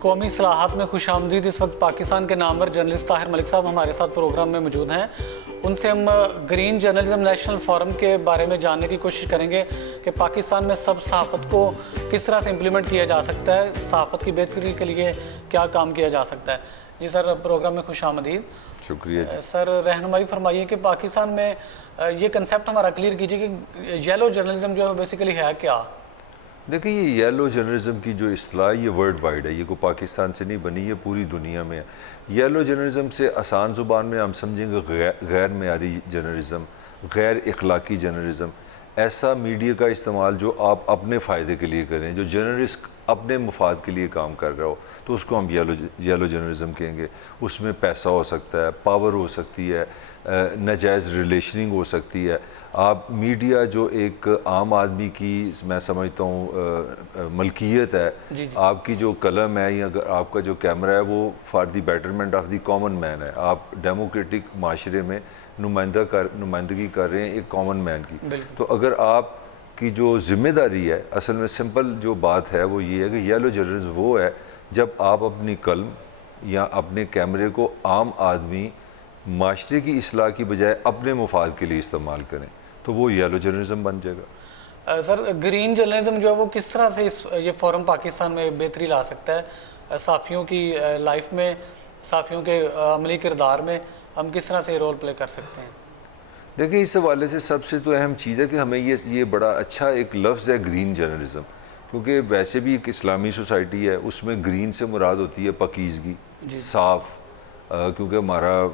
قومی اصلاحات میں خوش آمدید۔ اس وقت پاکستان کے نامور جرنلسٹ طاہر ملک صاحب ہمارے ساتھ پروگرام میں موجود ہیں۔ ان سے ہم گرین جرنلزم نیشنل فورم کے بارے میں جاننے کی کوشش کریں گے کہ پاکستان میں سب صحافت کو کس طرح سے امپلیمنٹ کیا جا سکتا ہے، صحافت کی بہتری کے لیے کیا کام کیا جا سکتا ہے۔ جی سر، پروگرام میں خوش آمدید۔ شکریہ جی۔ سر، رہنمائی فرمائیے کہ پاکستان میں یہ کنسیپٹ ہمارا کلیئر کیجیے کہ یلو جرنلزم جو ہے بیسیکلی ہے کیا؟ دیکھیں، یہ یلو جرنلزم کی جو اصطلاح یہ ورلڈ وائڈ ہے، یہ کوئی پاکستان سے نہیں بنی، یہ پوری دنیا میں ہے۔ یلو جرنلزم سے آسان زبان میں ہم سمجھیں گے غیر معیاری جرنلزم، غیر اخلاقی جرنلزم، ایسا میڈیا کا استعمال جو آپ اپنے فائدے کے لیے کریں، جو جرنلسٹ اپنے مفاد کے لیے کام کر رہا ہو تو اس کو ہم یلو جرنلزم کہیں گے۔ اس میں پیسہ ہو سکتا ہے، پاور ہو سکتی ہے، ناجائز ریلیشننگ ہو سکتی ہے۔ آپ میڈیا جو ایک عام آدمی کی میں سمجھتا ہوں ملکیت ہے، آپ کی جو قلم ہے یا آپ کا جو کیمرہ ہے وہ for the betterment of the common man ہے۔ آپ ڈیموکریٹک معاشرے میں نمائندگی کر رہے ہیں ایک کامن مین کی۔ تو اگر آپ کی جو ذمہ داری ہے، اصل میں سمپل جو بات ہے وہ یہ ہے کہ یلو جرنلزم وہ ہے جب آپ اپنی قلم یا اپنے کیمرے کو عام آدمی معاشرے کی اصلاح کی بجائے اپنے مفاد کے لیے استعمال کریں تو وہ یلو جرنلزم بن جائے گا۔ سر، گرین جرنلزم جو ہے وہ کس طرح سے یہ فورم پاکستان میں بہتری لا سکتا ہے؟ صحافیوں کی لائف میں، صحافیوں کے عملی کردار میں ہم کس طرح سے رول پلے کر سکتے ہیں؟ دیکھیں، اس حوالے سے سب سے تو اہم چیز ہے کہ ہمیں یہ بڑا اچھا ایک لفظ ہے گرین جرنلزم، کیونکہ ویسے بھی ایک اسلامی سوسائٹی ہے، اس میں گرین سے مراد ہوتی ہے پاکیزگی، صاف، کیونکہ ہمارا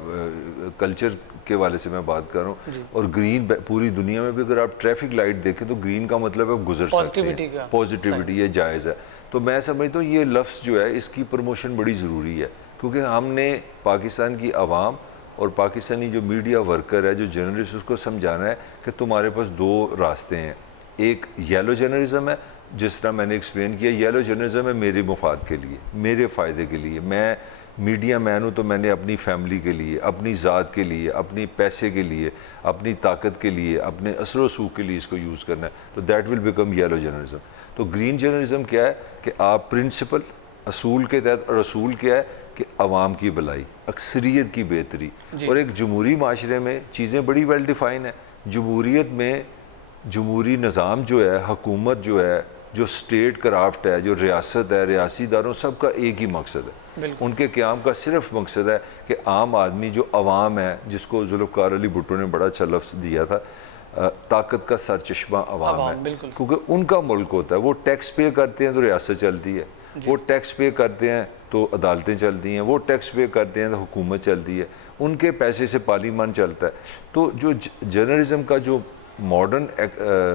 کلچر کے والے سے میں بات کر رہا ہوں۔ اور گرین پوری دنیا میں بھی اگر آپ ٹریفک لائٹ دیکھیں تو گرین کا مطلب ہے گزر سکتے ہیں، پازیٹیوٹی، یہ جائز ہے۔ تو میں سمجھتا ہوں یہ لفظ جو ہے اس کی پروموشن بڑی ضروری ہے، کیونکہ ہم نے پاکستان کی عوام اور پاکستانی جو میڈیا ورکر ہے، جو جرنلسٹ، اس کو سمجھانا ہے کہ تمہارے پاس دو راستے ہیں۔ ایک یلو جرنلزم ہے، جس طرح میں نے ایکسپلین کیا، یلو جرنلزم ہے میرے مفاد کے لیے، میرے فائدے کے لیے۔ میں میڈیا مین ہوں تو میں نے اپنی فیملی کے لیے، اپنی ذات کے لیے، اپنی پیسے کے لیے، اپنی طاقت کے لیے، اپنے اثر و رسوخ کے لیے اس کو یوز کرنا ہے، تو that will become yellow journalism. تو گرین جرنلزم کیا ہے کہ آپ پرنسپل، اصول کے تحت، اور اصول کیا ہے کہ عوام کی بھلائی، اکثریت کی بہتری۔ اور ایک جمہوری معاشرے میں چیزیں بڑی ویل ڈیفائن ہیں۔ جمہوریت میں جمہوری نظام جو ہے، حکومت جو ہے، جو اسٹیٹ کرافٹ ہے، جو ریاست ہے، ریاسی اداروں، سب کا ایک ہی مقصد ہے۔ ان کے قیام کا صرف مقصد ہے کہ عام آدمی جو عوام ہے، جس کو ذوالفقار علی بھٹو نے بڑا اچھا لفظ دیا تھا، طاقت کا سرچشمہ عوام ہے، کیونکہ ان کا ملک ہوتا ہے۔ وہ ٹیکس پے کرتے ہیں تو ریاست چلتی ہے، وہ ٹیکس پے کرتے ہیں تو عدالتیں چلتی ہیں، وہ ٹیکس پے کرتے ہیں تو حکومت چلتی ہے، ان کے پیسے سے پارلیمان چلتا ہے۔ تو جو جرنلزم کا جو ماڈرن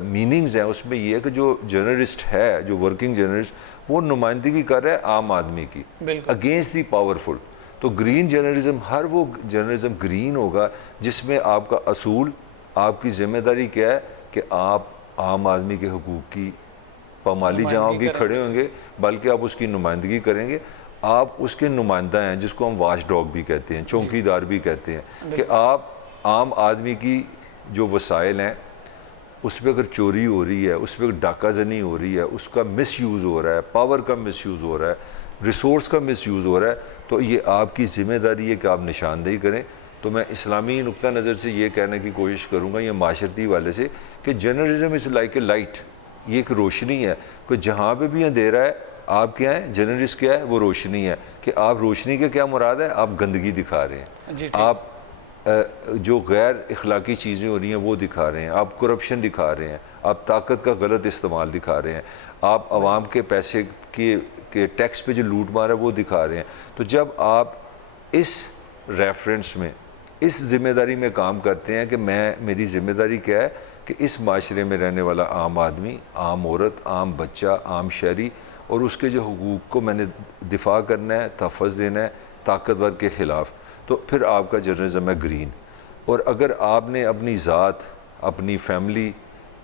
میننگز ہیں اس میں یہ ہے کہ جو جرنلسٹ ہے، جو ورکنگ جرنلسٹ، وہ نمائندگی کر رہا ہے عام آدمی کی اگینسٹ دی پاورفل۔ تو گرین جرنلزم، ہر وہ جرنلزم گرین ہوگا جس میں آپ کا اصول، آپ کی ذمہ داری کیا ہے کہ آپ عام آدمی کے حقوق کی پامالی جہاں کی کھڑے ہوں گے، بلکہ آپ اس کی نمائندگی کریں گے۔ آپ اس کے نمائندہ ہیں، جس کو ہم واچ ڈاگ بھی کہتے ہیں، چوکی دار بھی کہتے ہیں، کہ آپ عام آدمی کی جو وسائل ہیں اس پہ اگر چوری ہو رہی ہے، اس پہ ڈاکہ زنی ہو رہی ہے، اس کا مس یوز ہو رہا ہے، پاور کا مس یوز ہو رہا ہے، ریسورس کا مس یوز ہو رہا ہے، تو یہ آپ کی ذمہ داری ہے کہ آپ نشاندہی کریں۔ تو میں اسلامی نقطہ نظر سے یہ کہنے کی کوشش کروں گا، یہ معاشرتی والے سے، کہ journalism is like a light, یہ ایک روشنی ہے کہ جہاں پہ بھی اندھیرا ہے، آپ کیا ہیں، جرنلسٹ کیا ہے، وہ روشنی ہے۔ کہ آپ روشنی کے کیا مراد ہے؟ آپ گندگی دکھا رہے ہیں، آپ جو غیر اخلاقی چیزیں ہو رہی ہیں وہ دکھا رہے ہیں، آپ کرپشن دکھا رہے ہیں، آپ طاقت کا غلط استعمال دکھا رہے ہیں، آپ عوام کے پیسے کے ٹیکس پہ جو لوٹ مار ہے وہ دکھا رہے ہیں۔ تو جب آپ اس ریفرنس میں، اس ذمہ داری میں کام کرتے ہیں کہ میری ذمہ داری کیا ہے کہ اس معاشرے میں رہنے والا عام آدمی، عام عورت، عام بچہ، عام شہری، اور اس کے جو حقوق کو میں نے دفاع کرنا ہے، تحفظ دینا ہے طاقتور کے خلاف، تو پھر آپ کا جرنلزم ہے گرین۔ اور اگر آپ نے اپنی ذات، اپنی فیملی،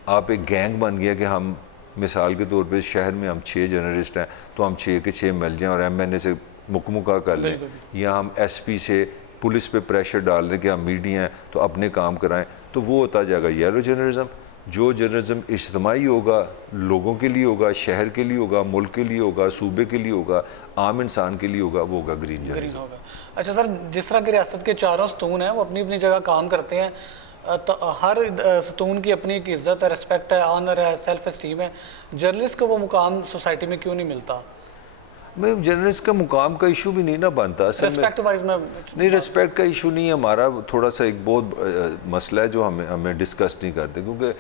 آپ ایک گینگ بن گیا کہ ہم مثال کے طور پہ شہر میں ہم 6 جرنلسٹ ہیں تو ہم 6 کے 6 مل جائیں اور ایم این اے سے مکمکہ کر لیں، یا ہم ایس پی سے پولیس پہ پریشر ڈال دیں کہ ہم میڈیا ہیں تو اپنے کام کرائیں، تو وہ ہوتا جائے گا یلو جرنلزم۔ جو جرنلزم اجتماعی ہوگا، لوگوں کے لیے ہوگا، شہر کے لیے ہوگا، ملک کے لیے ہوگا، صوبے کے لیے ہوگا، عام انسان کے لیے ہوگا، وہ ہوگا گرین جرنلزم۔ ہوگا۔ اچھا سر، جس طرح کی ریاست کے چاروں ستون ہیں وہ اپنی اپنی جگہ کام کرتے ہیں، ہر ستون کی اپنی ایک عزت ہے، ریسپیکٹ ہے، آنر ہے، سیلف اسٹیم ہے، جرنلسٹ کو وہ مقام سوسائٹی میں کیوں نہیں ملتا؟ میں جرنلسٹ کا مقام کا ایشو بھی نہیں نہ بنتا اصل میں، ریسپیکٹ وائز میں نہیں ریسپیکٹ کا ایشو نہیں ہے ہمارا، تھوڑا سا ایک بہت مسئلہ ہے جو ہمیں ڈسکس نہیں کرتے، کیونکہ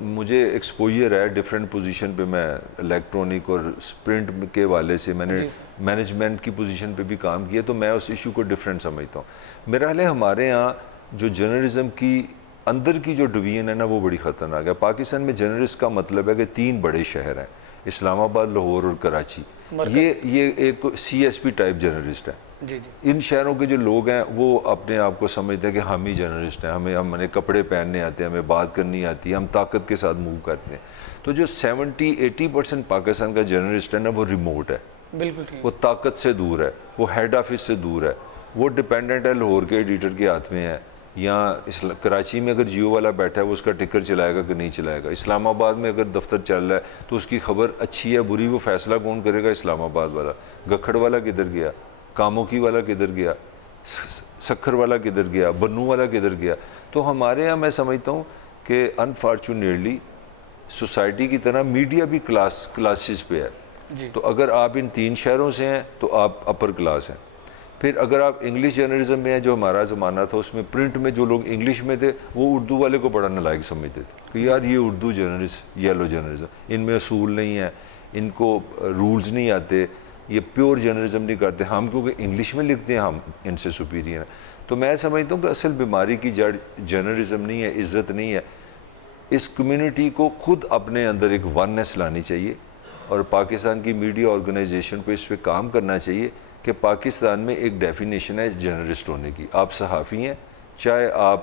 مجھے ایکسپوجر ہے ڈیفرنٹ پوزیشن پہ، میں الیکٹرونک اور پرنٹ کے والے سے میں نے مینجمنٹ کی پوزیشن پہ بھی کام کیا، تو میں اس ایشو کو ڈیفرنٹ سمجھتا ہوں۔ میرا حال ہے ہمارے ہاں جو جرنلزم کی اندر کی جو ڈویژن ہے نا وہ بڑی خطرناک ہے۔ پاکستان میں جرنلسٹ کا مطلب ہے کہ 3 بڑے شہر ہیں، اسلام آباد، لاہور اور کراچی، یہ ایک C S P type journalist ہے۔ جی جی، ان شہروں کے جو لوگ ہیں وہ اپنے آپ کو سمجھتے ہیں کہ ہم ہی جرنلسٹ ہیں، ہمیں کپڑے پہننے آتے ہیں، ہمیں بات کرنی آتی ہے، ہم طاقت کے ساتھ موو کرتے ہیں۔ تو جو 70-80% پاکستان کا جرنلسٹ ہے نا وہ ریموٹ ہے، بالکل ٹھیک، وہ طاقت سے دور ہے، وہ ہیڈ آفس سے دور ہے، وہ ڈپینڈنٹ ہے لاہور کے ایڈیٹر کے ہاتھ میں ہے، یا کراچی میں اگر جیو والا بیٹھا ہے وہ اس کا ٹکر چلائے گا کہ نہیں چلائے گا، اسلام آباد میں اگر دفتر چل رہا ہے تو اس کی خبر اچھی ہے بری وہ فیصلہ کون کرے گا؟ اسلام آباد والا۔ گکھڑ والا کدھر گیا، کاموکی والا کدھر گیا، سکھر والا کدھر گیا، بنو والا کدھر گیا؟ تو ہمارے یہاں میں سمجھتا ہوں کہ انفارچونیٹلی سوسائٹی کی طرح میڈیا بھی کلاسز پہ ہے، تو اگر آپ ان 3 شہروں سے ہیں تو آپ اپر کلاس ہیں۔ پھر اگر آپ انگلش جرنلزم میں ہیں، جو ہمارا زمانہ تھا اس میں پرنٹ میں جو لوگ انگلش میں تھے وہ اردو والے کو بڑا نالائق سمجھتے تھے کہ یار یہ اردو جرنلسٹ، یلو جرنلزم، ان میں اصول نہیں ہیں، ان کو رولز نہیں آتے، یہ پیور جرنلزم نہیں کرتے، ہم کیونکہ انگلش میں لکھتے ہیں ہم ان سے سپیریئر ہیں۔ تو میں سمجھتا ہوں کہ اصل بیماری کی جڑ جرنلزم نہیں ہے، عزت نہیں ہے، اس کمیونٹی کو خود اپنے اندر ایک وننس لانی چاہیے، اور پاکستان کی میڈیا آرگنائزیشن کو اس پہ کام کرنا چاہیے کہ پاکستان میں ایک ڈیفینیشن ہے جرنلسٹ ہونے کی۔ آپ صحافی ہیں، چاہے آپ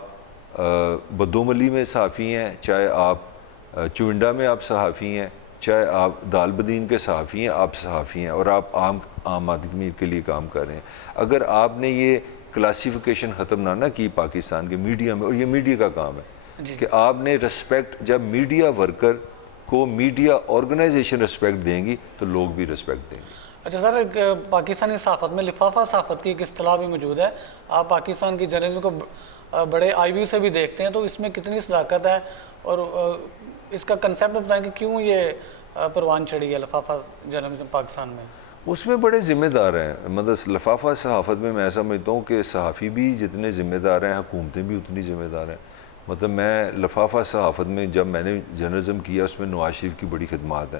بدوملی میں صحافی ہیں، چاہے آپ چونڈا میں آپ صحافی ہیں، چاہے آپ دال بدین کے صحافی ہیں، آپ صحافی ہیں، اور آپ عام آدمی کے لیے کام کر رہے ہیں۔ اگر آپ نے یہ کلاسیفیکیشن ختم نہ کی پاکستان کے میڈیا میں، اور یہ میڈیا کا کام ہے کہ آپ نے رسپیکٹ، جب میڈیا ورکر کو میڈیا آرگنائزیشن رسپیکٹ دیں گی تو لوگ بھی رسپیکٹ دیں گے۔ اچھا سر، پاکستانی صحافت میں لفافہ صحافت کی ایک اصطلاح بھی موجود ہے، آپ پاکستان کی جرنلزم کو بڑے آئی ویو سے بھی دیکھتے ہیں، تو اس میں کتنی صداقت ہے، اور اس کا کنسیپٹ بتائیں کہ کیوں یہ پروان چڑھی ہے لفافہ جرنلزم پاکستان میں؟ اس میں بڑے ذمہ دار ہیں، مطلب لفافہ صحافت میں میں سمجھتا ہوں کہ صحافی بھی جتنے ذمہ دار ہیں حکومتیں بھی اتنی ذمہ دار ہیں۔ مطلب میں لفافہ صحافت میں جب میں نے جرنلزم کیا اس میں نواز شریف کی بڑی خدمات ہیں،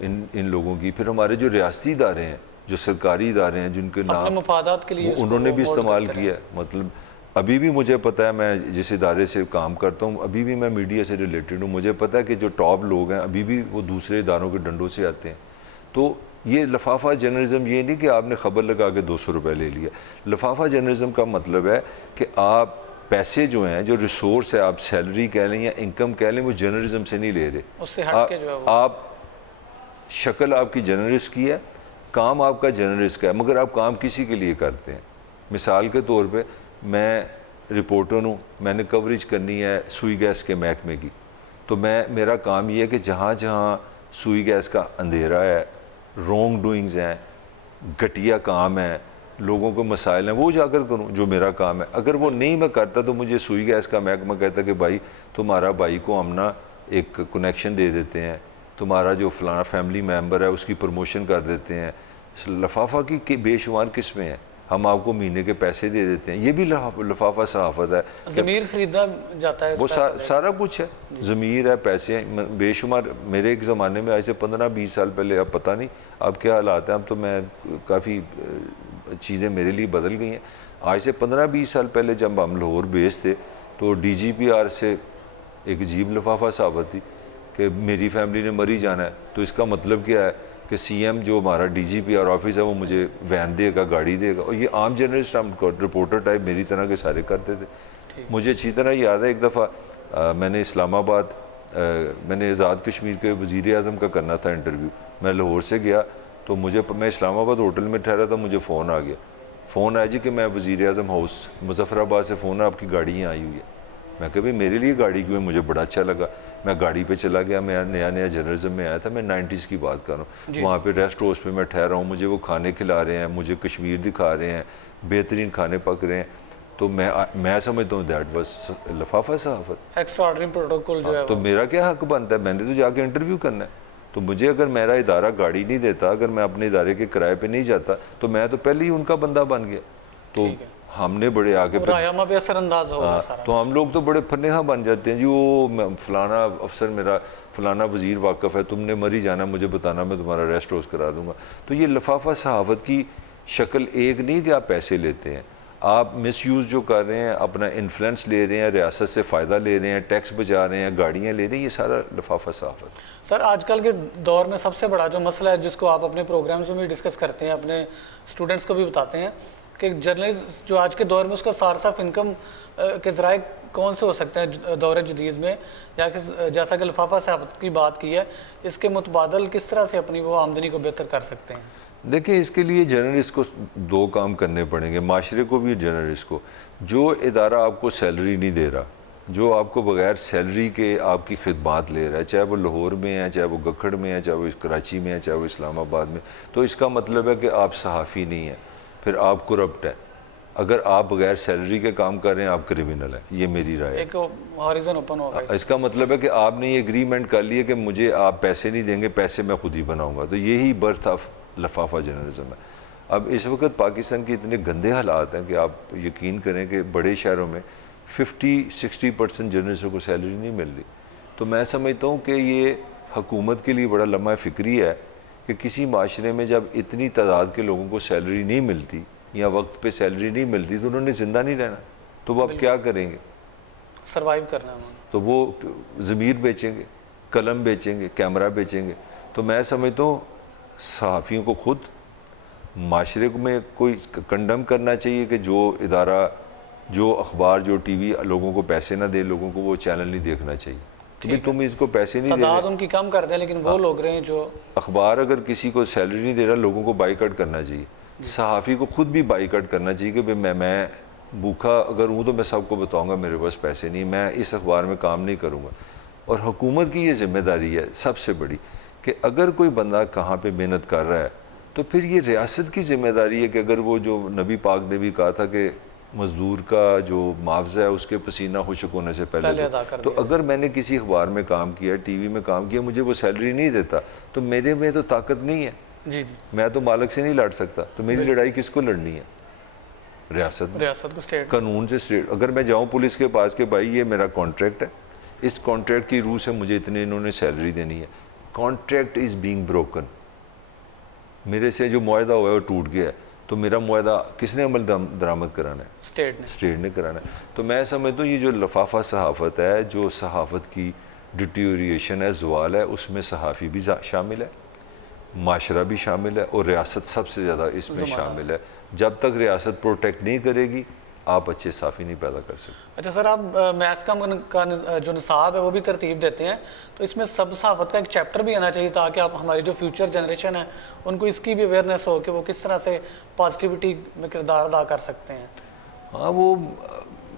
ان لوگوں کی۔ پھر ہمارے جو ریاستی ادارے ہیں، جو سرکاری ادارے ہیں جن کے نام اپنے مفادات کے لیے انہوں نے بھی استعمال کیا ہے، مطلب ابھی بھی مجھے پتہ ہے، میں جس ادارے سے کام کرتا ہوں ابھی بھی میں میڈیا سے ریلیٹڈ ہوں، مجھے پتہ ہے کہ جو ٹاپ لوگ ہیں ابھی بھی وہ دوسرے اداروں کے ڈنڈوں سے آتے ہیں۔ تو یہ لفافہ جرنلزم یہ نہیں کہ آپ نے خبر لگا کے 200 روپے لے لیا۔ لفافہ جرنلزم کا مطلب ہے کہ آپ پیسے جو ہیں، جو ریسورس ہے، آپ سیلری کہہ لیں یا انکم کہہ لیں، وہ جرنلزم سے نہیں لے رہے، اس سے ہٹ کے جو ہے وہ آپ شکل آپ کی جرنلسٹ کی ہے، کام آپ کا جرنلسٹ کا ہے، مگر آپ کام کسی کے لیے کرتے ہیں۔ مثال کے طور پہ میں رپورٹر ہوں، میں نے کوریج کرنی ہے سوئی گیس کے محکمے کی، تو میرا کام یہ ہے کہ جہاں جہاں سوئی گیس کا اندھیرا ہے، رونگ ڈوئنگز ہیں، گھٹیا کام ہے، لوگوں کو مسائل ہیں، وہ جا کر کروں جو میرا کام ہے۔ اگر وہ نہیں میں کرتا تو مجھے سوئی گیس کا محکمہ کہتا کہ بھائی تمہارا بھائی کو ہم نا ایک کنیکشن دے دیتے ہیں، تمہارا جو فلانا فیملی ممبر ہے اس کی پروموشن کر دیتے ہیں۔ لفافہ کی بے شمار قسمیں ہیں، ہم آپ کو مہینے کے پیسے دے دیتے ہیں، یہ بھی لفافہ صحافت ہے۔ ضمیر خریدا جاتا ہے، وہ سارا کچھ ہے، ضمیر ہے، پیسے ہیں، بے شمار۔ میرے ایک زمانے میں آج سے 15-20 سال پہلے، اب پتہ نہیں اب کیا حالات ہیں، اب تو میں کافی چیزیں میرے لیے بدل گئی ہیں۔ آج سے 15-20 سال پہلے جب ہم لاہور بیس تھے تو ڈی جی پی آر سے ایک عجیب لفافہ صحافت تھی کہ میری فیملی نے مری جانا ہے، تو اس کا مطلب کیا ہے کہ سی ایم جو ہمارا D G P R office ہے وہ مجھے وین دے گا، گاڑی دے گا، اور یہ عام جرنلسٹ ہم رپورٹر ٹائپ میری طرح کے سارے کرتے تھے۔ مجھے اچھی طرح یاد ہے ایک دفعہ میں نے اسلام آباد، میں نے آزاد کشمیر کے وزیر اعظم کا کرنا تھا انٹرویو، میں لاہور سے گیا تو میں اسلام آباد ہوٹل میں ٹھہرا تھا، مجھے فون آ گیا، فون آیا جی کہ میں وزیر اعظم ہاؤس مظفر آباد سے فون ہے، آپ کی گاڑی یہاں آئی ہوئی ہے۔ میں کہ بھائی میرے لیے گاڑی کیوں ہے؟ مجھے بڑا اچھا لگا، میں گاڑی پہ چلا گیا, میں نیا جرنلزم میں آیا تھا, میں 90s کی بات کر رہا ہوں, وہاں پہ ریسٹ ہاؤس پہ میں ٹھہرا ہوں, مجھے وہ کھانے کھلا رہے ہیں, مجھے کشمیر دکھا رہے ہیں, بہترین کھانے پک رہے ہیں, تو میں سمجھتا ہوں دیٹ واز لفافہ صحافت, ایکسٹراڈنری پروٹوکول جو ہے. تو میرا کیا حق بنتا ہے, میں نے تو جا کے انٹرویو کرنا ہے. تو مجھے اگر میرا ادارہ گاڑی نہیں دیتا, اگر میں اپنے ادارے کے کرائے پہ نہیں جاتا, تو میں تو پہلے ہی ان کا بندہ بن گیا. تو ہم نے بڑے آگے رایامہ پہ اثر انداز ہوگا سارا. تو ہم لوگ تو بڑے فنہا بن جاتے ہیں جی, وہ فلانا افسر میرا, فلانا وزیر واقف ہے, تم نے مر ہی جانا, مجھے بتانا, میں تمہارا ریسٹ ہاؤس کرا دوں گا. تو یہ لفافہ صحافت کی شکل ایک نہیں کہ آپ پیسے لیتے ہیں, آپ مس یوز جو کر رہے ہیں, اپنا انفلوئنس لے رہے ہیں, ریاست سے فائدہ لے رہے ہیں, ٹیکس بچا رہے ہیں, گاڑیاں لے رہے ہیں, یہ سارا لفافہ صحافت. سر آج کل کے دور میں سب سے بڑا جو مسئلہ ہے جس کو آپ اپنے پروگرامز میں بھی ڈسکس کرتے ہیں, اپنے اسٹوڈنٹس کو بھی بتاتے ہیں کہ جرنلسٹ جو آج کے دور میں اس کا سورس آف انکم کے ذرائع کون سے ہو سکتے ہیں دور جدید میں, یا کہ جیسا کہ لفافہ صحافت کی بات کی ہے, اس کے متبادل کس طرح سے اپنی وہ آمدنی کو بہتر کر سکتے ہیں؟ دیکھیں, اس کے لیے جرنلسٹ کو دو کام کرنے پڑیں گے, معاشرے کو بھی, جرنلسٹ کو. جو ادارہ آپ کو سیلری نہیں دے رہا, جو آپ کو بغیر سیلری کے آپ کی خدمات لے رہا ہے, چاہے وہ لاہور میں ہے, چاہے وہ گکھڑ میں ہے, چاہے وہ کراچی میں ہے, چاہے وہ اسلام آباد میں, تو اس کا مطلب ہے کہ آپ صحافی نہیں ہیں, پھر آپ کرپٹ ہیں. اگر آپ بغیر سیلری کے کام کر رہے ہیں, آپ کرمنل ہیں, یہ میری رائے ہے. ایک ہاریزن اوپن ہوگا. اس کا مطلب ہے کہ آپ نے یہ اگریمنٹ کر لیا کہ مجھے آپ پیسے نہیں دیں گے, پیسے میں خود ہی بناؤں گا. تو یہی برتھ آف لفافہ جرنلزم ہے. اب اس وقت پاکستان کے اتنے گندے حالات ہیں کہ آپ یقین کریں کہ بڑے شہروں میں 50-60% جرنلسٹوں کو سیلری نہیں مل رہی. تو میں سمجھتا ہوں کہ یہ حکومت کے لیے بڑا لمحہ فکری ہے کہ کسی معاشرے میں جب اتنی تعداد کے لوگوں کو سیلری نہیں ملتی یا وقت پہ سیلری نہیں ملتی, تو انہوں نے زندہ نہیں رہنا, تو وہ اب کیا کریں گے؟ سروائیو کرنا ہے. تو وہ ضمیر بیچیں گے, قلم بیچیں گے, کیمرہ بیچیں گے. تو میں سمجھتا ہوں صحافیوں کو خود معاشرے میں کوئی کنڈم کرنا چاہیے کہ جو ادارہ, جو اخبار, جو ٹی وی لوگوں کو پیسے نہ دے, لوگوں کو وہ چینل نہیں دیکھنا چاہیے. تم اس کو پیسے نہیں دے رہے, تعداد ان کی کم کر دیں, لیکن وہ لوگ رہے ہیں جو اخبار اگر کسی کو سیلری نہیں دے رہا, لوگوں کو بائیکاٹ کرنا چاہیے. صحافی کو خود بھی بائیکاٹ کرنا چاہیے کہ میں بھوکا اگر ہوں تو میں سب کو بتاؤں گا میرے پاس پیسے نہیں, میں اس اخبار میں کام نہیں کروں گا. اور حکومت کی یہ ذمہ داری ہے سب سے بڑی کہ اگر کوئی بندہ کہاں پہ محنت کر رہا ہے, تو پھر یہ ریاست کی ذمہ داری ہے کہ اگر وہ جو نبی پاک نے بھی کہا تھا کہ مزدور کا جو معاوضہ ہے اس کے پسینہ خشک ہونے سے پہلے تو اگر میں نے کسی اخبار میں کام کیا, ٹی وی میں کام کیا, مجھے وہ سیلری نہیں دیتا, تو میرے میں تو طاقت نہیں ہے, میں تو مالک سے نہیں لڑ سکتا. تو میری لڑائی کس کو لڑنی ہے؟ ریاست کو, قانون سے اسٹیٹ. اگر میں جاؤں پولیس کے پاس کہ بھائی یہ میرا کانٹریکٹ ہے, اس کانٹریکٹ کی روح سے مجھے اتنے انہوں نے سیلری دینی ہے, کانٹریکٹ از بینگ بروکن, میرے سے جو معاہدہ ہوا ہے وہ ٹوٹ گیا ہے, تو میرا معاہدہ کس نے عمل درآمد کرانا ہے؟ اسٹیٹ نے کرانا ہے. تو میں سمجھتا ہوں یہ جو لفافہ صحافت ہے, جو صحافت کی ڈیٹیوریشن ہے, زوال ہے, اس میں صحافی بھی شامل ہے, معاشرہ بھی شامل ہے, اور ریاست سب سے زیادہ اس میں شامل ہے. جب تک ریاست پروٹیکٹ نہیں کرے گی, آپ اچھے صحافی نہیں پیدا کر سکتے. اچھا سر, آپ میس کام کا جو نصاب ہے وہ بھی ترتیب دیتے ہیں, تو اس میں سب صحافت کا ایک چیپٹر بھی آنا چاہیے تاکہ آپ ہماری جو فیوچر جنریشن ہے ان کو اس کی بھی اویئرنیس ہو کہ وہ کس طرح سے پازیٹیوٹی میں کردار ادا کر سکتے ہیں. ہاں, وہ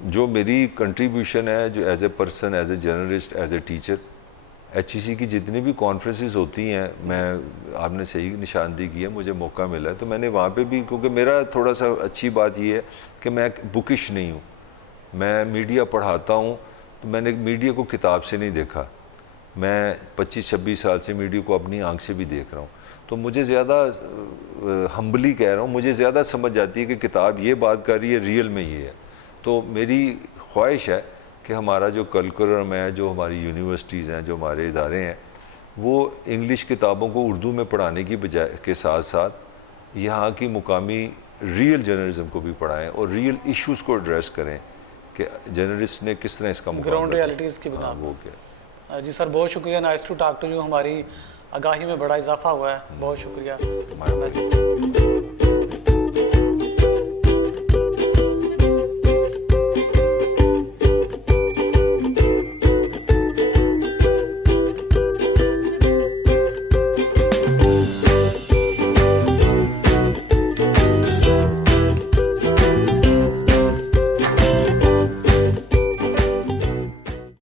جو میری کنٹریبیوشن ہے جو as a person, as a journalist, as a teacher, H E C کی جتنی بھی کانفرنسز ہوتی ہیں, میں آپ نے صحیح نشاندہی کی ہے, مجھے موقع ملا ہے تو میں نے وہاں پہ بھی, کیونکہ میرا تھوڑا سا اچھی بات یہ ہے کہ میں بکش نہیں ہوں, میں میڈیا پڑھاتا ہوں, تو میں نے میڈیا کو کتاب سے نہیں دیکھا, میں 25-26 سال سے میڈیا کو اپنی آنکھ سے بھی دیکھ رہا ہوں. تو مجھے زیادہ ہمبلی کہہ رہا ہوں, مجھے زیادہ سمجھ جاتی ہے کہ کتاب یہ بات کر رہی ہے, ریئل میں یہ ہے. تو میری خواہش ہے کہ ہمارا جو کلکرم ہے, جو ہماری یونیورسٹیز ہیں, جو ہمارے ادارے ہیں, وہ انگلش کتابوں کو اردو میں پڑھانے کی بجائے کے ساتھ ساتھ یہاں کی مقامی ریئل جرنلزم کو بھی پڑھائیں اور ریئل ایشوز کو ایڈریس کریں کہ جرنلسٹ نے کس طرح اس کا گراؤنڈ ریالٹیز کی بنا وہ کیا. جی سر, بہت شکریہ, nice to talk to you, ہماری آگاہی میں بڑا اضافہ ہوا ہے, بہت شکریہ.